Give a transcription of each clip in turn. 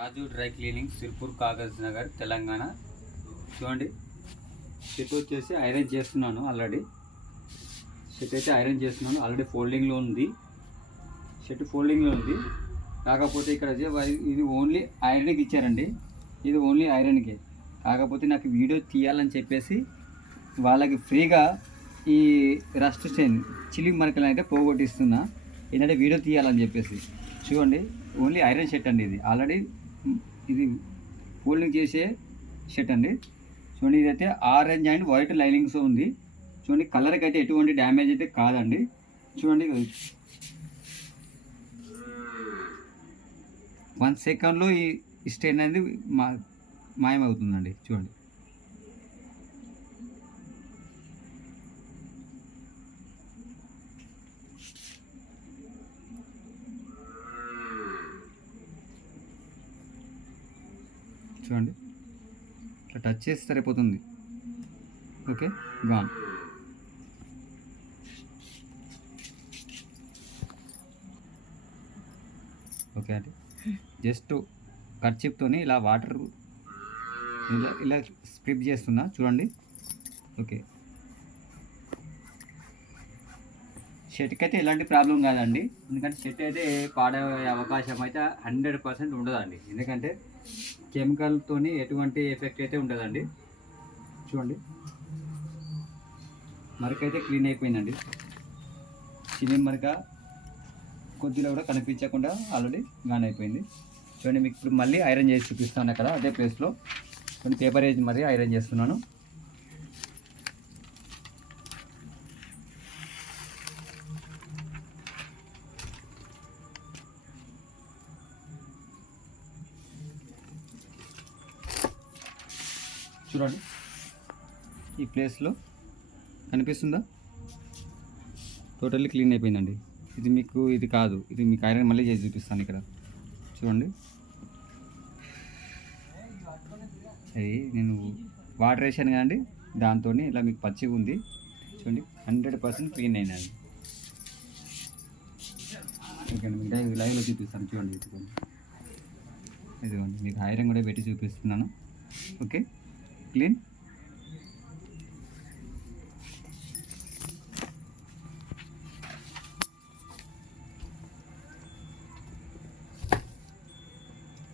రాజు dry cleaning Sirpur Kagaz Nagar Telangana. చూడండి, shirt వచ్చేసి iron చేస్తున్నాను. షర్ట్ అయితే ఐరన్ చేస్తున్నాను. ఆల్రెడీ ఫోల్డింగ్లో ఉంది. షర్ట్ ఫోల్డింగ్లో ఉంది. కాకపోతే ఇక్కడ ఇది ఓన్లీ ఐరన్కి ఇచ్చారండి. ఇది ఓన్లీ ఐరన్కే. కాకపోతే నాకు వీడియో తీయాలని చెప్పేసి వాళ్ళకి ఫ్రీగా ఈ రస్ట్ స్టెయిన్ చిల్లి మరకలు అయితే పోగొట్టిస్తున్నా. ఏంటంటే వీడియో తీయాలని చెప్పేసి. చూడండి, ఓన్లీ ఐరన్ షర్ట్ అండి. ఇది ఆల్రెడీ ఇది ఫోల్డింగ్ చేసే షర్ట్ అండి. చూడండి, ఇదైతే ఆరెంజ్ అండ్ వైట్ లైనింగ్స్ ఉంది. చూడండి, కలర్కి అయితే ఎటువంటి డ్యామేజ్ అయితే కాదండి. చూడండి, 1 సెకండ్లో ఈ స్టెయిన్ అనేది మాయమవుతుందండి. చూడండి, చూడండి, ఇట్లా టచ్ చేస్తే సరిపోతుంది. Okay, gone. ఓకే అండి, జస్ట్ కర్చీప్తోని ఇలా వాటర్ ఇలా స్ప్రిప్ చేస్తున్నా. చూడండి, ఓకే. షర్ట్కి అయితే ఎలాంటి ప్రాబ్లం కాదండి. ఎందుకంటే షర్ట్ అయితే పాడయ్యే అవకాశం అయితే 100% ఉండదండి. ఎందుకంటే కెమికల్తో ఎటువంటి ఎఫెక్ట్ అయితే ఉండదండి. చూడండి, మరక అయితే క్లీన్ అయిపోయిందండి. చిన్న మరక కొద్దిలో కూడా కనిపించకుండా ఆల్రెడీ గాన్ అయిపోయింది. చూడండి, మీకు ఇప్పుడు మళ్ళీ ఐరన్ చేసి చూపిస్తాను అక్కడ అదే ప్లేస్లో. కొన్ని పేపర్ వేసి మరీ ఐరన్ చేస్తున్నాను. చూడండి, ఈ ప్లేస్లో కనిపిస్తుందా? టోటల్లీ క్లీన్ అయిపోయిందండి. ఇది కాదు, ఇది మీకు ఐరన్ మళ్ళీ చేసి చూపిస్తాను ఇక్కడ. చూడండి, అది నేను వాటర్ వేసాను కదండి, దాంతో ఇలా మీకు పచ్చిగా ఉంది. చూడండి, 100% క్లీన్ అయినండి. ఓకే అండి, మీకు లైవ్లో చూపిస్తాను. చూడండి, ఇదిగోండి మీకు ఐరన్ కూడా పెట్టి చూపిస్తున్నాను. Okay, clean.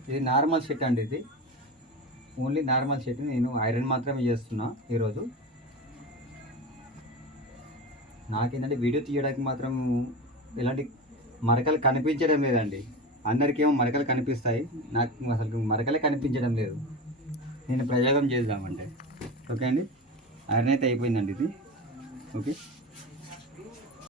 ఇది నార్మల్ షర్ట్ అండి. ఇది ఓన్లీ నార్మల్ షర్ట్. నేను ఐరన్ మాత్రమే చేస్తున్నా ఈరోజు. నాకేంటంటే వీడియో తీయడానికి మాత్రం ఎలాంటి మరకలు కనిపించడం లేదండి. అందరికేమో మరకలు కనిపిస్తాయి, నాకు అసలు మరకలే కనిపించడం లేదు. నేను ప్రయోగం చేద్దామంటే. ఓకే అండి, ఐరన్ అయితే అయిపోయిందండి ఇది. ఓకే.